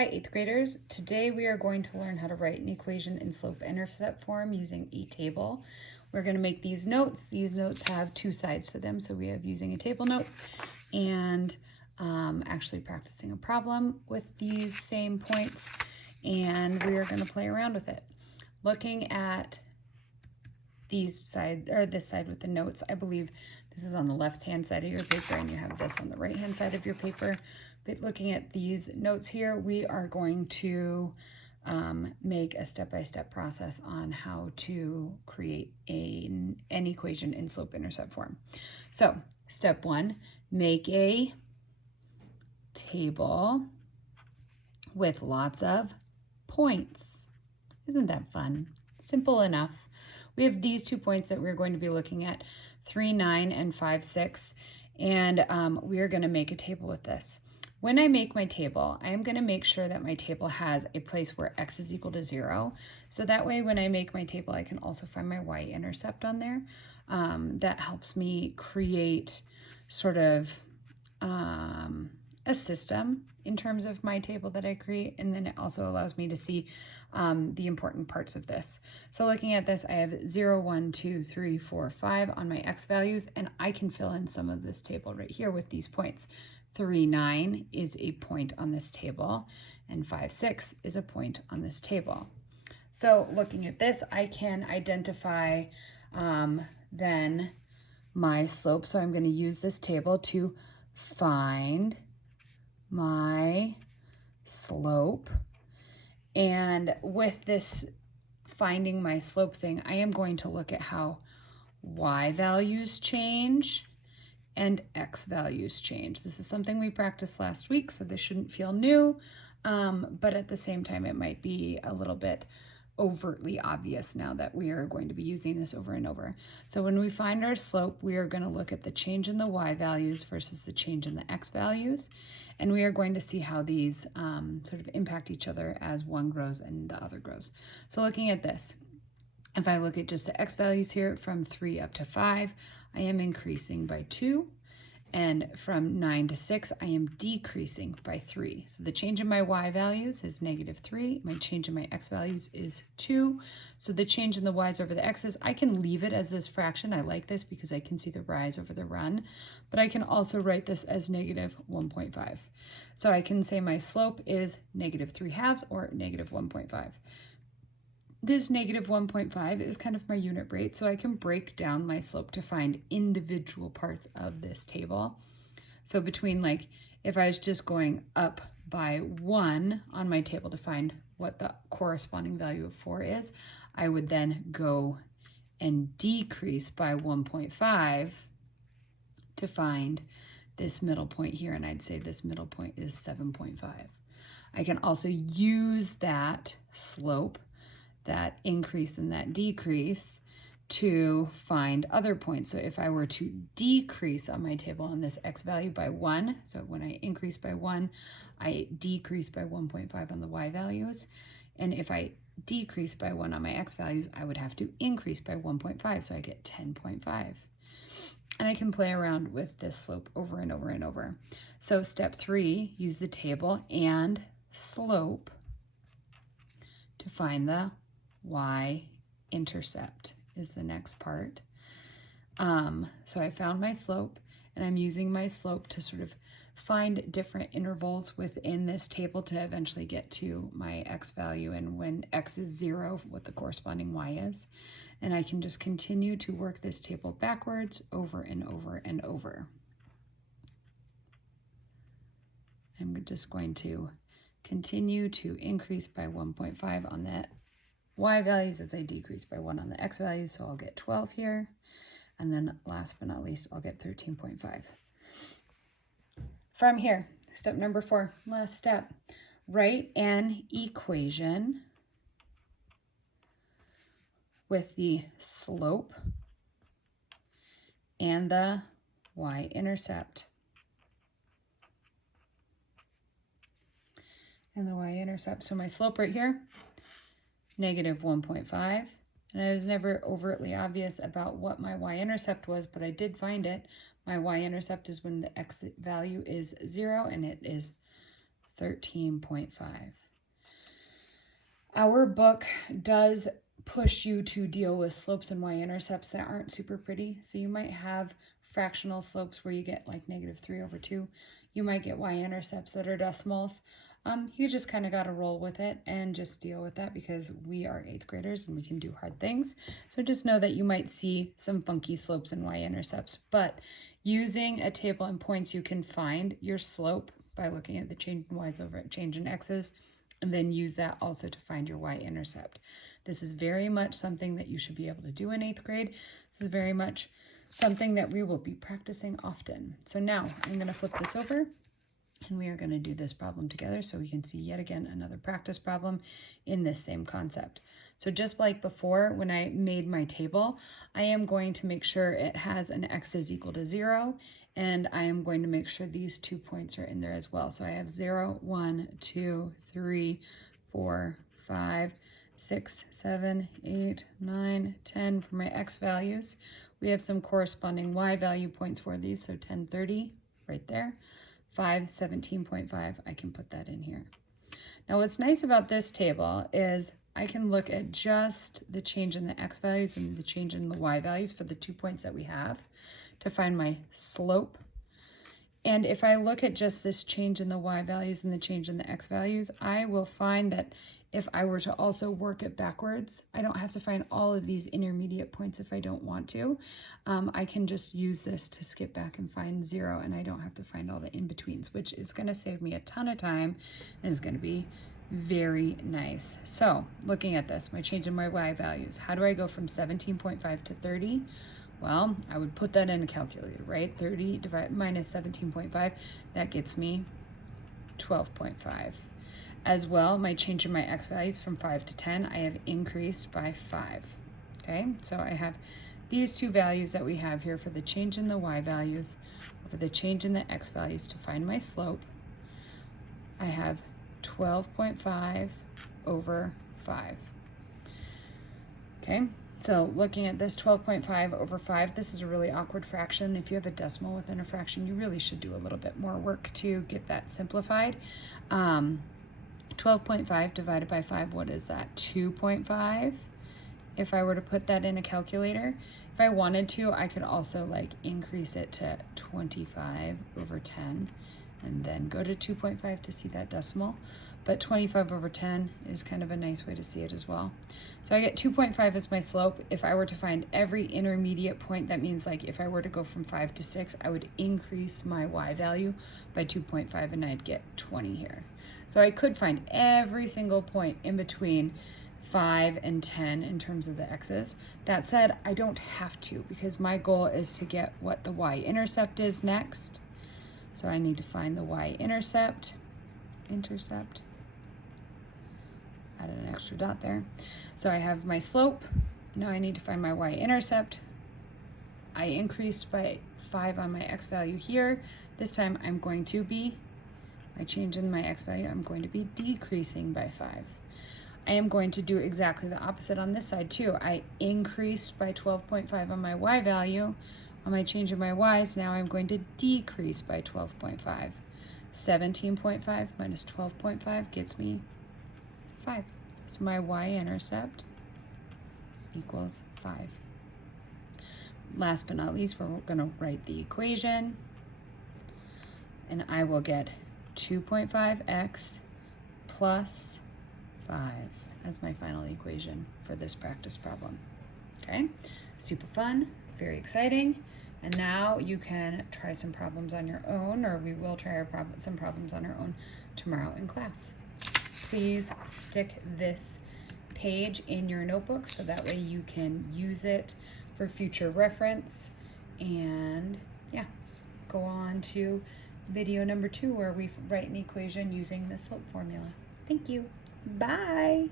Hi, 8th graders. Today we are going to learn how to write an equation in slope-intercept form using a table. We're going to make these notes. These notes have two sides to them, so we have using a table notes and actually practicing a problem with these same points, and we are going to play around with it. Looking at these side or this side with the notes, I believe this is on the left-hand side of your paper and you have this on the right-hand side of your paper. But looking at these notes here, we are going to make a step-by-step process on how to create an equation in slope-intercept form. So step one, make a table with lots of points. Isn't that fun? Simple enough. We have these 2 points that we're going to be looking at, 3, 9, and 5, 6, and we are going to make a table with this. When I make my table, I am going to make sure that my table has a place where x is equal to 0. So that way when I make my table, I can also find my y-intercept on there. That helps me create sort of a system in terms of my table that I create, and then it also allows me to see the important parts of this. So looking at this, I have 0, 1, 2, 3, 4, 5 on my x values, and I can fill in some of this table right here with these points. 3, 9 is a point on this table, and 5, 6 is a point on this table. So looking at this, I can identify then my slope. So I'm going to use this table to find my slope. And with this finding my slope thing, I am going to look at how y values change and x values change. This is something we practiced last week, so this shouldn't feel new, but at the same time, it might be a little bit overtly obvious now that we are going to be using this over and over. So when we find our slope, we are going to look at the change in the y values versus the change in the x values, and we are going to see how these sort of impact each other as one grows and the other grows. So looking at this, if I look at just the x values here from 3 up to 5, I am increasing by 2. And from 9 to 6, I am decreasing by 3. So the change in my y values is -3. My change in my x values is 2. So the change in the y's over the x's, I can leave it as this fraction. I like this because I can see the rise over the run. But I can also write this as -1.5. So I can say my slope is -3/2 or -1.5. This -1.5 is kind of my unit rate, so I can break down my slope to find individual parts of this table. So between, like, if I was just going up by 1 on my table to find what the corresponding value of 4 is, I would then go and decrease by 1.5 to find this middle point here, and I'd say this middle point is 7.5. I can also use that slope, that increase and that decrease, to find other points. So if I were to decrease on my table on this x value by 1, so when I increase by 1, I decrease by 1.5 on the y values. And if I decrease by 1 on my x values, I would have to increase by 1.5, so I get 10.5. And I can play around with this slope over and over and over. So step 3, use the table and slope to find the y-intercept is the next part. So I found my slope, and I'm using my slope to sort of find different intervals within this table to eventually get to my x value, and when x is 0, what the corresponding y is. And I can just continue to work this table backwards over and over and over. I'm just going to continue to increase by 1.5 on that y values as I decrease by 1 on the x values, so I'll get 12 here. And then last but not least, I'll get 13.5. From here, step number 4, last step, write an equation with the slope and the y-intercept. And the y-intercept, so my slope right here, -1.5, and I was never overtly obvious about what my y-intercept was, but I did find it. My y-intercept is when the x value is 0, and it is 13.5. Our book does push you to deal with slopes and y-intercepts that aren't super pretty. So you might have fractional slopes where you get like -3/2. You might get y-intercepts that are decimals. You just kind of got to roll with it and just deal with that because we are 8th graders and we can do hard things. So just know that you might see some funky slopes and y-intercepts, but using a table and points, you can find your slope by looking at the change in y's over change in x's, and then use that also to find your y-intercept. This is very much something that you should be able to do in 8th grade. This is very much something that we will be practicing often. So now I'm going to flip this over and we are going to do this problem together so we can see yet again another practice problem in this same concept. So just like before when I made my table, I am going to make sure it has an x is equal to 0, and I am going to make sure these 2 points are in there as well. So I have 0, 1, 2, 3, 4, 5, 6, 7, 8, 9, 10 for my x values. We have some corresponding y value points for these, so 10, 30 right there. 5, 17.5, I can put that in here. Now what's nice about this table is I can look at just the change in the x values and the change in the y values for the 2 points that we have to find my slope. And if I look at just this change in the y values and the change in the x values, I will find that if I were to also work it backwards, I don't have to find all of these intermediate points if I don't want to. I can just use this to skip back and find 0, and I don't have to find all the in-betweens, which is going to save me a ton of time and is going to be very nice. So looking at this, my change in my y values, how do I go from 17.5 to 30? Well, I would put that in a calculator, right? 30 divided minus 17.5, that gets me 12.5. As well, my change in my x values from 5 to 10, I have increased by 5. Okay, so I have these two values that we have here for the change in the y values over the change in the x values to find my slope. I have 12.5 over 5. Okay, so looking at this 12.5 over 5, this is a really awkward fraction. If you have a decimal within a fraction, you really should do a little bit more work to get that simplified. 12.5 divided by 5, what is that? 2.5. If I were to put that in a calculator, if I wanted to, I could also like increase it to 25 over 10 and then go to 2.5 to see that decimal. But 25 over 10 is kind of a nice way to see it as well. So I get 2.5 as my slope. If I were to find every intermediate point, that means like if I were to go from 5 to 6, I would increase my y value by 2.5 and I'd get 20 here. So I could find every single point in between 5 and 10 in terms of the x's. That said, I don't have to because my goal is to get what the y-intercept is next. So I need to find the y-intercept, added an extra dot there. So I have my slope. Now I need to find my y-intercept. I increased by 5 on my x value here. This time I'm going to be, my change in my x value, I'm going to be decreasing by 5. I am going to do exactly the opposite on this side too. I increased by 12.5 on my y value. On my change in my y's, now I'm going to decrease by 12.5. 17.5 minus 12.5 gets me 5. So my y-intercept equals 5. Last but not least, we're going to write the equation, and I will get 2.5x plus 5 as my final equation for this practice problem. Okay, super fun, very exciting. And now you can try some problems on your own, or we will try some problems on our own tomorrow in class. Please stick this page in your notebook so that way you can use it for future reference. And yeah, go on to video number 2 where we write an equation using the slope formula. Thank you. Bye.